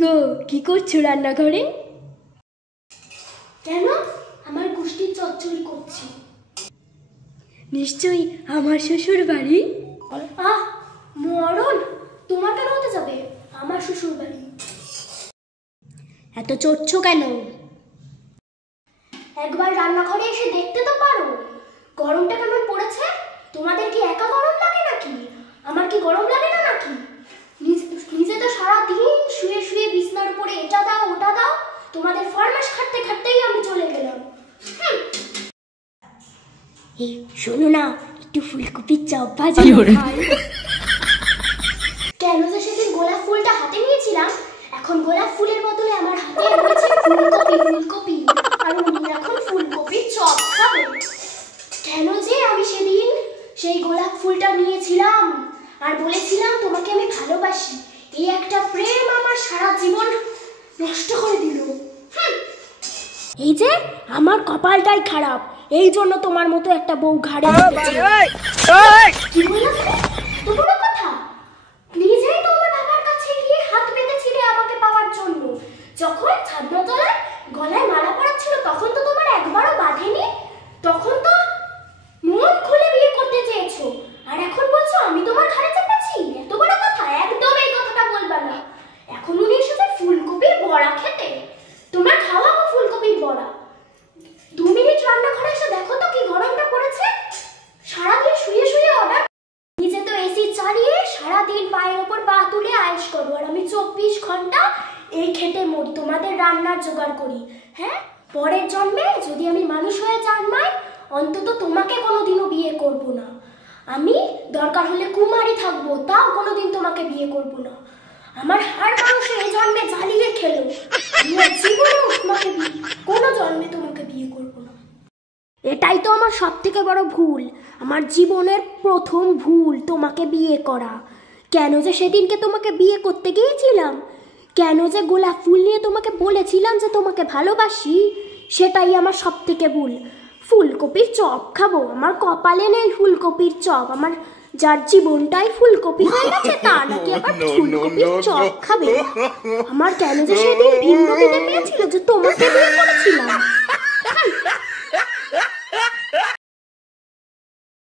গো কি করছো রান্নাঘরে? কেন? আমার গোষ্ঠীর চচ্চড়ি করছি। নিশ্চয়ই আমার শ্বশুর বাড়ি। আহ মরণ, তোমার কেন হতে যাবে? আমার শ্বশুর বাড়ি। এত চড়ছো কেন? একবার রান্নাঘরে এসে দেখতে তো পারো গরমটা কেমন পড়েছে। তোমাদের কি একা গরম লাগে নাকি? আমার কি গরম লাগে না নাকি? নিজে তো সারাদিন শুয়ে শুয়ে বিছনার উপরে এটা দাও ওটা দাও, তোমাদের ফরমাশ খাটতে খাটতেই আমি চলে গেলাম। এই শোনো না, একটু ফুলকপির চপ ভাজি খাই। কেন যে সেদিন গোলাপ ফুলটা হাতে নিয়েছিলাম, এখন গোলাপ ফুলের বদলে আমার হাতে রয়েছে ফুলকপি। আর উনি এখন ফুলকপির চপ খাবে। কেন যে আমি সেদিন সেই গোলাপ ফুলটা নিয়েছিলাম আর বলেছিলাম তোমাকে আমি ভালোবাসি, এই একটা প্রেম আমার সারা জীবন নষ্ট করে দিল। এই যে আমার কপালটাই খারাপ, এই জন্য তোমার মতো একটা বউ ঘাড়ে কি বললাম? এত বড় কথা! নিজেই তো আমার বাবার কাছে গিয়ে হাত পেতেছিলে আমাকে পাওয়ার জন্য। যখন ছাদনাতলায় গলায় মালা পরাচ্ছিল তখন তো তোমার একবারও বাঁধেনি, তখন তো মন খুলে বিয়ে করতে চেয়েছো, আর এখন বলছো আমি তোমার ঘাড়ে চেপেছি। এত বড় কথা! একদম এই কথাটা বলবা না। এখন উনি এসেছে ফুলকপির বড়া খেতে, তোমার খাওয়াবো ফুলকপির বড়া। 2 মিনিট রান্নাঘরে এসে দেখো তো কি গরমটা পড়েছে। সারাদিন শুয়ে শুয়ে অর্ডার, নিজে তো এসি চালিয়ে সারাদিন পায়ের ওপর পা তুলে আয়েশ করো, আর আমি 24 ঘন্টা এই খেটে মরি, তোমাদের রান্নার জোগাড় করি। হ্যাঁ, পরের জন্মে যদি আমি মানুষ হয়ে জন্মাই অন্তত তোমাকে কোনোদিনও বিয়ে করব না। আমি দরকার হলে কুমারী থাকবো, তাও কোনোদিন তোমাকে বিয়ে করব না। আমার হাড় মাংস এই জন্মে জ্বালিয়ে খেলো, আমার জীবনেও তোমাকে কোনো জন্মে তোমাকে বিয়ে করব না। এটাই তো আমার সব থেকে বড় ভুল, আমার জীবনের প্রথম ভুল তোমাকে বিয়ে করা। কেন যে সেদিনকে তোমাকে বিয়ে করতে গিয়েছিলাম, কেন যে গোলাপ ফুল নিয়ে তোমাকে বলেছিলাম যে তোমাকে ভালোবাসি, সেটাই আমার সব থেকে ভুল। ফুলকপির চপ খাবো, আমার কপালে নেই ফুলকপির চপ। আমার যার জীবনটাই ফুলকপি হয়ে গেছে তা নাকি আবার ফুলকপির চপ খাবে। আমার কেন যে সেদিন ভিন্ন দিতে পেয়েছিল যে তোমাকে বিয়ে করেছিলাম।